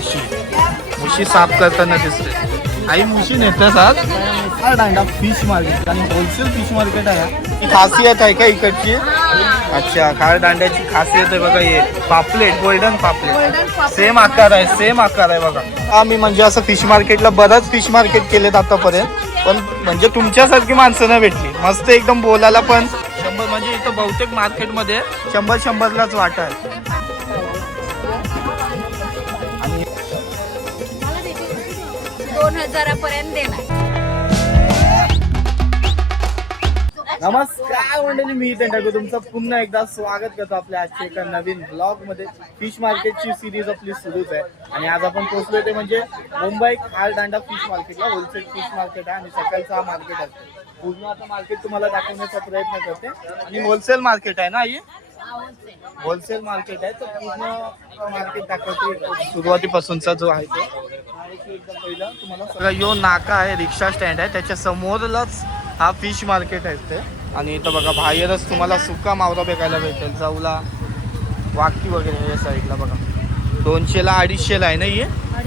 मुशी साफ करताना दिसते. आई मुशी नेतेस आज. हा दांडा फिश मार्केट आणि होलसेल फिश मार्केट आहे. ही खासियत आहे का इकडची? अच्छा, खार दांड्याची खासियत आहे बघा. हे पापलेट, गोल्डन पापलेट सेम आकार आहे बघा. आम्ही म्हणजे असं फिश मार्केटला बरंच फिश मार्केट केलेत आतापर्यंत, पण म्हणजे तुमच्यासारखी माणसं नाही भेटली. मस्त एकदम बोलायला पण 100, म्हणजे इथं बहुतेक मार्केटमध्ये 100-100लाच वाटा आहे. आणि 2000 देणार. नमस्कार मंडळी, मी टेंटाको तुमचं पुन्हा एकदा स्वागत करतो आपल्या आजच्या एका नवीन ब्लॉग मध्ये. फिश मार्केटची सिरीज आपली सुरूच आहे आणि आज आपण पोहोचलो ते म्हणजे मुंबई खार दांडा फिश मार्केटला. होलसेल फिश मार्केट आहे आणि सकाळचा हा मार्केट असतो. पूर्ण आता मार्केट तुम्हाला दाखवण्याचा प्रयत्न करते. आणि होलसेल मार्केट आहे ना ही, होलसेल मार्केट आहे तर पूर्ण मार्केट दाखवते सुरुवातीपासूनचा जो आहे तो. एकदम पहिलं तुम्हाला यो नाका आहे, रिक्षा स्टँड आहे, त्याच्या समोरलाच हा फिश मार्केट आहे ते. आणि इथं बघा बाहेरच तुम्हाला सुका मावरा बघायला भेटेल. जाऊला वाकी वगैरे या साईडला बघा. 200ला 250ला आहे ना ही.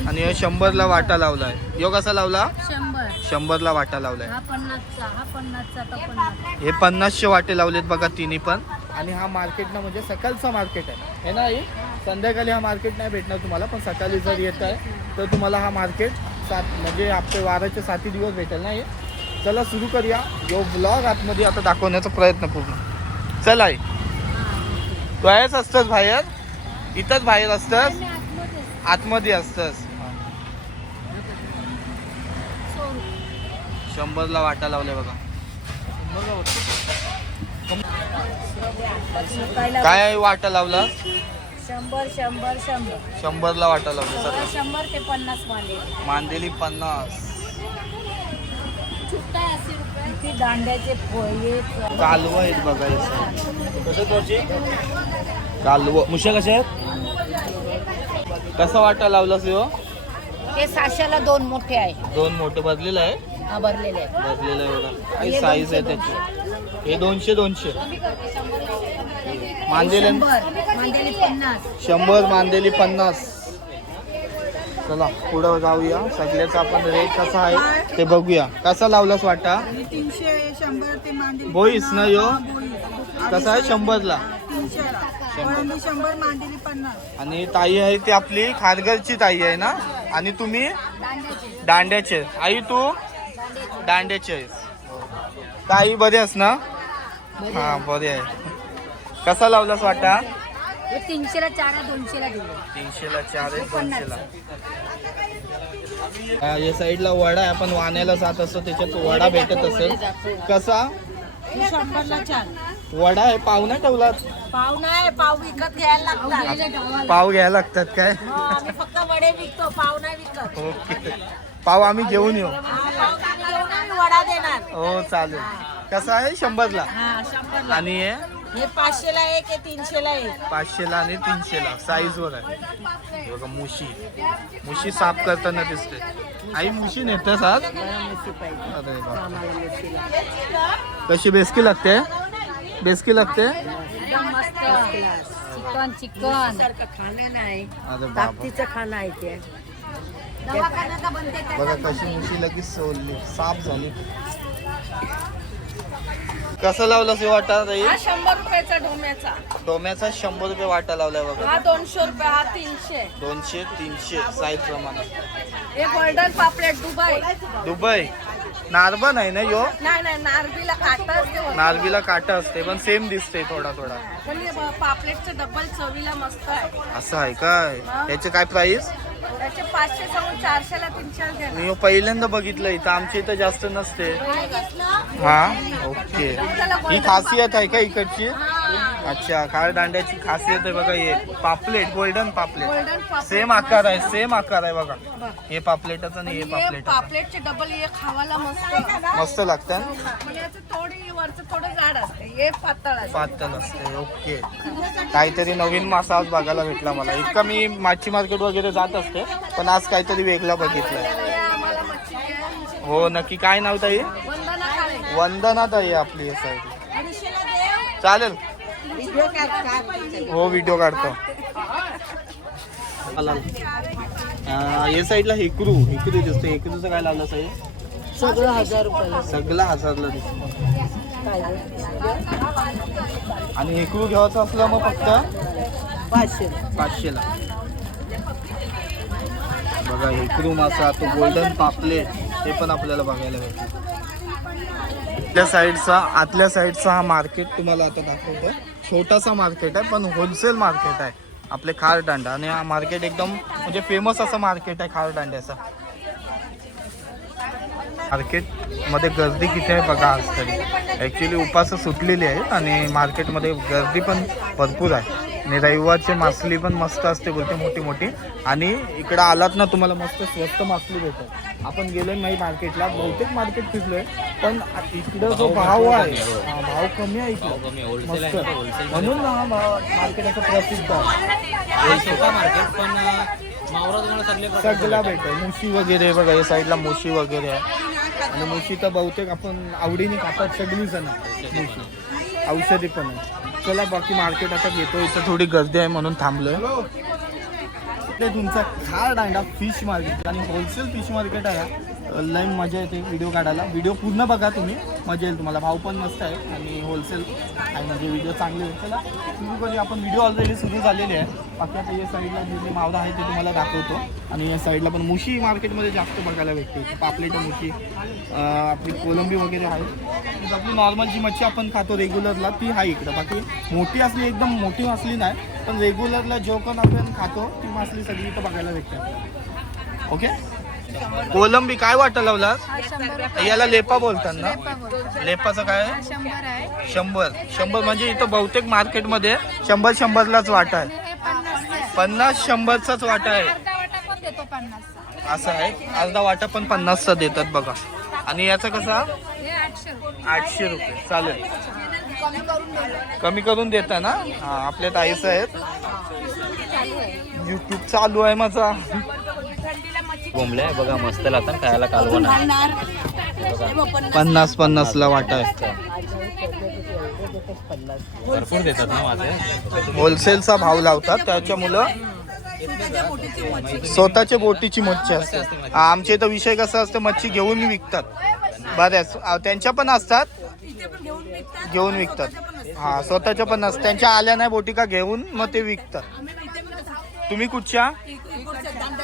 आणि 100ला वाटा लावला आहे. यो कसा लावला? 100ला वाटा लावलाय. हे 50चे वाटे लावलेत बघा तिन्ही पण. आणि हा मार्केट ना म्हणजे सकाळचा मार्केट आहे ना ही. संध्याकाळी हा मार्केट नाही भेटणार तुम्हाला, पण सकाळी जर येत आहे तर तुम्हाला हा मार्केट म्हणजे आपले वाराचे 7 दिवस भेटेल ना हे. चला सुरू करूया यो ब्लॉग. आतमध्ये आता दाखवण्याचा प्रयत्न पूर्ण. चला आई, तू आहेच असतंस बाहेर, इथंच बाहेर असतंस, आतमध्ये असतंस. 100ला वाटा लावले बघा. काय वाटा लावला? 100ला वाटा लावला. 100 ते 50 मांदेली 50. दांड्याचे कालवं आहेत बघा. कसं तोची कालवं मुश्या कशा आहेत? कसा वाटा लावलास ह्यो? हे 600ला 2 मोठे आहे. 2 मोठे भरलेलं आहे. भरलेले आहे. भरलेलं आहे बघा. काही साईज आहे त्याची. हे 200 मांदेली 100, मांदेली 50. चला पुढं जाऊया. सगळ्याचा आपण रेट कसा आहे ते बघूया. कसा लावलास वाटा? 300-100 ते मांदेली बोईस ना यो. कसा आहे? 100ला 100 मांदेली 50. आणि ताई आहे ती आपली खारघरची ताई आहे ना. आणि तुम्ही दांड्याचे. आई तू दांड्याचे आहेस. ताई बरे आहेस ना? हा बरे आहे. कसा लावलास वाटा? 300ला 4 200ला दिले. 300ला 4 200ला. या साईडला वडा आहे. आपण वाण्याला जात असतो त्याच्यात वडा भेटत असेल. कसा? 100ला 4. वडा आहे. पाव नाही ठेवलात? पाव नाही, पाव विकत घ्यायला लागतात. पाव घ्यायला लागतात काय? आम्ही फक्त वडे विकतो, पाव नाही विकत. ओके, पाव आम्ही घेऊन येऊ. पाव घेऊन आम्ही वडा देणार. हो चालेल. कसा आहे? 100ला. 100ला. आणि हे 500ला 1 आहे, 300ला 1. 500ला आणि 300ला साईज वर आहे बघा. मुशी साफ करताना दिसते. आई मुशी नेतेस आज? अरे कशी बेसकी लागते? बेसकी लागते. चिकन सारखं खाणं नाही, ताकदीचं खाणं आहे ते. बघा कशी मुशी लगेच सोडली, साफ झाली. कसं लावलं हे वाटा ताई? 100 रुपयाचा ढोम्याचा. डोम्याचा 100 रुपये वाटा लावलाय बघा. हा 200 रुपये, हा 300. 200 300 साईज प्रमाणे. हे गोल्डन पापलेट दुबई. दुबई नारबन आहे ना यो? नाही, नारबीला काटा असते. नारबीला काटा असते पण सेम दिसते थोडा. पण हे पापलेटचं डबल चवीला मस्त आहे. असं आहे काय? याचे काय प्राइस? त्याचे 500 सांगून 400ला 300 देणार. मी पहिल्यांदा बघितलं इथं. आमच्या इथं जास्त नसते. हा ओके. ही खासियत आहे का इकडची? अच्छा, खार दांड्याची खासियत आहे बघा. हे पापलेट, गोल्डन पापलेट सेम आकार आहे बघा. हे पापलेटाचं आणि हे पापलेट. पापलेटचे डबल हे खावाला मस्त लागतं. थोडी वरचं थोडं जाड असते, हे पातळ असते. ओके, काहीतरी नवीन मासा आज बघायला भेटला मला. इतका मी मच्छी मार्केट वगैरे जात असते, पण आज काहीतरी वेगळा बघितलंय. हो नक्की. काय नाव ताई? वंदना ताई आपली साईड. चालेल. हो व्हिडिओ काढतो. या साईडला हेकरू दिसतं. हेकरूचं काय लावलं साहेब? सगळं 1000 रुपयाला. सगळं 1000ला दिसतं. आणि हेकरू घ्यायचं असलं मग फक्त 500ला. बघा हेकरू मासा, तो गोल्डन पापलेट, ते पण आपल्याला बघायला भेटतं. आतल्या साईडचा हा मार्केट तुम्हाला आता दाखवतो. छोटासा मार्केट आहे पण होलसेल मार्केट आहे आपले खारदांडा. आणि हा मार्केट एकदम म्हणजे फेमस असं मार्केट आहे खारदांड्याचा. मार्केटमध्ये गर्दी किती आहे बघा आज तरी. ॲक्च्युली उपास सुटलेली आहेत आणि मार्केटमध्ये गर्दी पण भरपूर आहे. आणि रविवारची मासली पण मस्त असते बोलते, मोठी मोठी. आणि इकडं आलात ना तुम्हाला मस्त स्वस्त मासली भेटतात. आपण गेलो नाही मार्केटला, बहुतेक मार्केट फिरलोय पण इकडं जो भाव आहे भाव कमी आहे इकडं मस्त. म्हणून हा मार्केट असं प्रसिद्ध आहे. सगळा भेटेल. मुशी वगैरे बघा या साईडला मुशी वगैरे आहे. आणि मुशी तर बहुतेक आपण आवडीने खातात सगळी जण. मुशी औषधी पण आहे. चला बाकी मार्केट आता घेतो. इथं थोडी गर्दी आहे म्हणून थांबलोय. ते तुमचा खारदांडा फिश मार्केट आणि होलसेल फिश मार्केट आहे. लई मजा येते व्हिडिओ काढायला. व्हिडिओ पूर्ण बघा तुम्ही, मजा येईल तुम्हाला. भाव पण मस्त आहे आणि होलसेल आहे म्हणजे व्हिडिओ चांगले आहे. चला सुरू करूया आपण. व्हिडिओ ऑलरेडी सुरू झालेली आहे. बाकी आता या साईडला जे मावरा आहे ते तुम्हाला दाखवतो. आणि या साईडला पण मुशी मार्केटमध्ये जास्त बघायला भेटते. पापलेट मुशी, आपली कोलंबी वगैरे आहे. आपली नॉर्मल जी मच्छी आपण खातो रेग्युलरला ती आहे इकडं. बाकी मोठी असली, एकदम मोठी मासली नाही पण रेग्युलरला जो पण आपण खातो ती मासली सगळी इथं बघायला भेटते. ओके. कोलंबी काय वाटलं लावला? याला लेपा बोलतात ना? लेपाचं काय? 100 म्हणजे इथं बहुतेक मार्केटमध्ये 100लाच वाटा आहे. 50-100चाच वाटा आहे. असं आहे. अर्धा वाटा पण 50चा देतात बघा. आणि याचा कसा? 800 रुपये. चालेल, कमी करून देता ना? हा आपल्या ताईचं आहेत. यूट्यूब चालू आहे माझा. बोंबल्या बघा मस्त लागतात खायला. कालवण 50ला वाटा आहे. भरपूर देतात ना माझे. होलसेलचा भाव लावतात त्याच्यामुळं. स्वतःच्या बोटीची मच्छी असते. आमच्या इथं विषय कसा असतो, मच्छी घेऊन विकतात. बऱ्याच त्यांच्या पण असतात, घेऊन विकतात. हा स्वतःच्या पण असतात. त्यांच्या आल्या नाही बोटी का घेऊन मग ते विकतात. तुम्ही कुठच्या?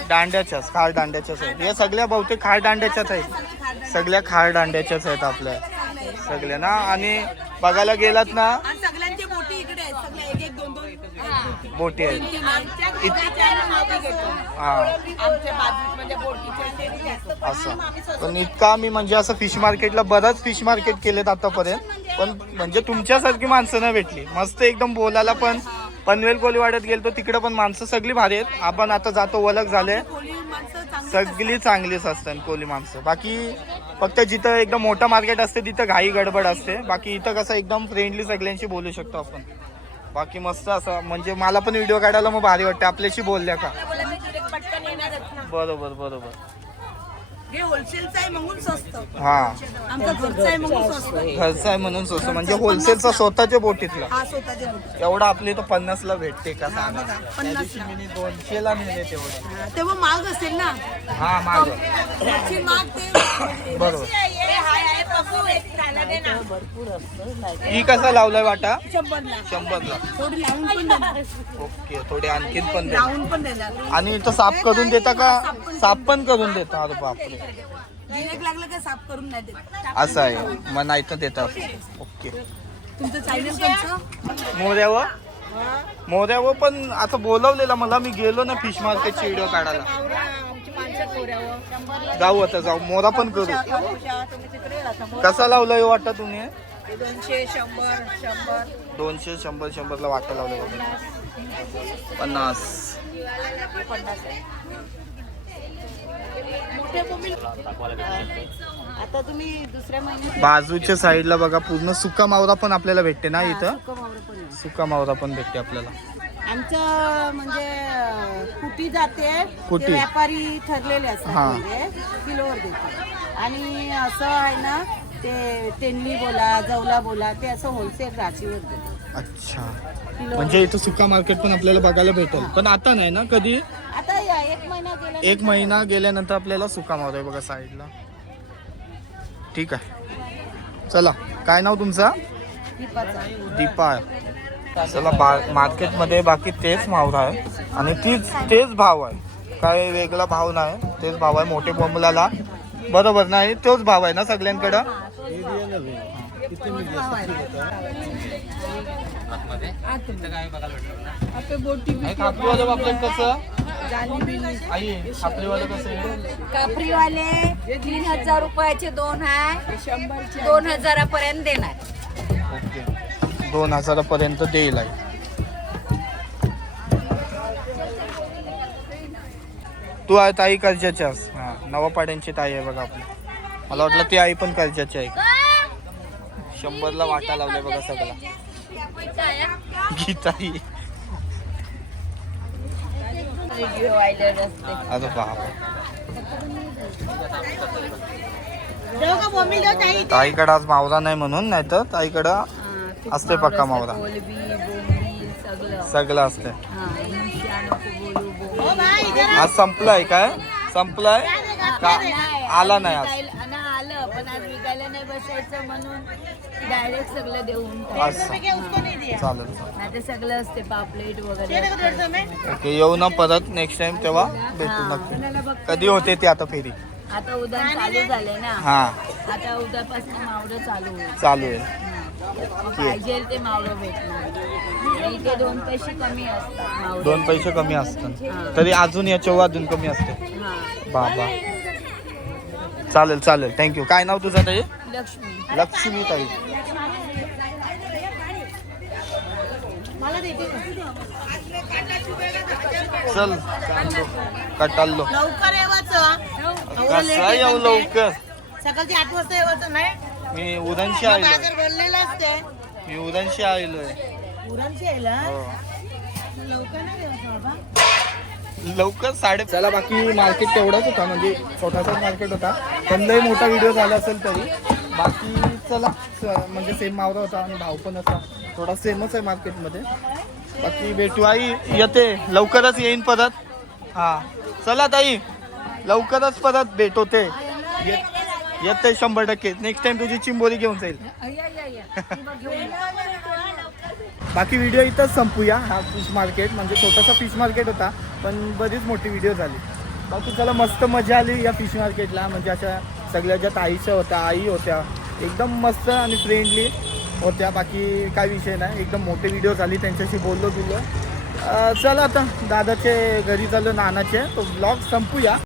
दांड्याच्याच, खार दांड्याच्याच आहेत. या सगळ्या बहुतेक खार दांड्याच्याच आहेत. सगळ्या खार दांड्याच्याच आहेत आपल्या सगळ्या ना. आणि बघायला गेलात ना बोटी आहेत. असं पण इतका आम्ही म्हणजे असं फिश मार्केटला बरंच फिश मार्केट केलेत आतापर्यंत. पण म्हणजे तुमच्यासारखी माणसं नाही भेटली. मस्त एकदम बोलायला पण. पनवेल कोलीवाड्यात गेलतो तिकडे पण माणसं सगळी भारी आहेत. आपण आता जातो ओळख झाले, सगळी चांगलीच असतात कोली माणसं. बाकी फक्त जिथं एकदम मोठं मार्केट असते तिथं घाई गडबड असते. बाकी इथं कसं एकदम फ्रेंडली सगळ्यांशी बोलू शकतो आपण. बाकी मस्त असं म्हणजे मला पण व्हिडिओ काढायला मग भारी वाटते. आपल्याशी बोलल्या का? बरोबर बरोबर. होलसेलचा आहे म्हणून स्वस्त. हा आमचा घरचा आहे म्हणून स्वस्त. घरचा आहे म्हणून स्वस्त म्हणजे होलसेलचा स्वतःच्या बोटीतला. हा स्वतःच्या बोटी. एवढा आपली तो 50ला भेटते का सांगा? त्या दिवशी मी 200ला मिळते तेवढं. तेव्हा महाग असेल ना. हा माग घरची महाग ते बरोबर. ही कसा लावलाय वाटा? 100ला. थोडी लावून पण देणार. ओके. थोडी आणखीन पण द्या. लावून पण देणार. आणि इथं साफ करून देता का? साफ पण करून देता? अरे बापरे. गिऱ्हाईक लागलं का साफ करून नाही देत. असं आहे मग नाही तर देता. ओके. तुमचं चॅनल कोणचं? मोऱ्यावर पण आता बोलवलेला मला. मी गेलो ना फिश मार्केटची व्हिडिओ काढायला. जाऊ आता जाऊ. मोरा पण करू. कसा लावलाय वाटा तुम्ही? 200, 100, 200, 100ला वाटा लावलं. 50. आता तुम्ही दुसऱ्या महिन्यात बाजूच्या साईडला बघा पूर्ण सुका मावरा पण आपल्याला भेटते ना इथं. सुका मावरा पण भेटते आपल्याला. आमचं म्हणजे कुटी जाते. कुटी. ते व्यापारी ठरलेले असतात हा. म्हणजे किलोवर देतात. आणि असं आहे ना ते तेंडली बोला, जवला बोला, ते असं होलसेल राशीवर देतात. अच्छा. म्हणजे इथं सुका मार्केट पण आपल्याला बघायला भेटेल पण आता नाही ना कधी? आता या 1 महिना महिना गेला एक महिना गेल्यानंतर आपल्याला सुका मावरा आहे बघा साईडला. ठीक आहे, चला. काय नाव तुमचं? दीपाचा. दीपा. चला, मार्केटमध्ये बाकी तेच मावरा आहे आणि तेच भाव आहे, काय वेगळा भाव नाही, तेच भाव आहे. मोठे बोंबलाला बरोबर नाही, तोच भाव आहे ना सगळ्यांकडं. खापरीवालं आपलं कसं आई? खापरीवालं कसं आहे? कापरीवाले 3000 रुपयाचे 2 आहे, 2000 पर्यंत देणार. ओके, 2000 पर्यंत देईल आहे. तू आहे ताई कर्जाच्यास? हा, नवापाड्यांची ताई आहे बघा आपली. मला वाटलं ती आई पण कर्जाची आहे. 100ला वाटा लावलाय बघा सगळा. गीताई. अरे बाप, ताईकडे आज मावरा नाही म्हणून, नाही तर ताईकडं असते पक्का मावरा. सगळं असते. आज संपलाय काय? संपलाय का? आला नाही आज? आलं पण आज विकायला नाही बसायचं म्हणून डायरेक्ट सगळं देऊन असं चालेल. नाही तर सगळं असते पापलेट वगैरे. ओके, येऊ ना परत नेक्स्ट टाइम, तेव्हा भेटू नक्की. कधी होते ते आता फेरी? आता उद्या चालू झाले ना. हा, आता उद्यापासून मावळं चालू होईल. चालू आहे. पाहिजे ते मावळं भेटणार. इथे 2 पैसे कमी असतात मावळं. 2 पैसे कमी असतात तरी अजून याच्यावर अजून कमी असते. हा. बाबा, चालेल चालेल, थँक्यू. काय नाव तुझं ताई? लक्ष्मी. लक्ष्मी ताई. चल, कटाल्लो. लवकर येवाचं. कसा येऊ लवकर? सकाळची 8 वाजता येवाचं नाही. मी उदनशी आलोय. बाजार भरलेला असते. मी उदनशी आलोय. उरणची यायला हो. लवकर नाही येऊ बाबा. लवकर 7:30. चला, बाकी मार्केट तेवढाच होता, म्हणजे छोटासा मार्केट होता, पण लय मोठा व्हिडिओ झाला असेल तरी. बाकी चला, म्हणजे सेम मावरा होता आणि भाव पण असा थोडा सेमच आहे मार्केटमध्ये. बाकी भेटू. आई येते लवकरच, येईन परत. हा, चला ताई, लवकरच परत भेटू. ते येते 100%. नेक्स्ट टाइम तुझी चिंबोरी घेऊन जाईल. बाकी व्हिडिओ इथंच संपूया. हा फिश मार्केट म्हणजे छोटासा फिश मार्केट होता, पण बरीच मोठी व्हिडिओ झाली. बाकी चला, मस्त मजा आली या फिश मार्केटला. म्हणजे अशा सगळ्या ज्या ताईच्या होत्या, आई होत्या, एकदम मस्त आणि फ्रेंडली होत्या. बाकी काय विषय नाही, एकदम मोठे व्हिडिओ झाली, त्यांच्याशी बोललो. चला आता दादाचे घरी चाललो, नानाचे. तो ब्लॉग संपूया.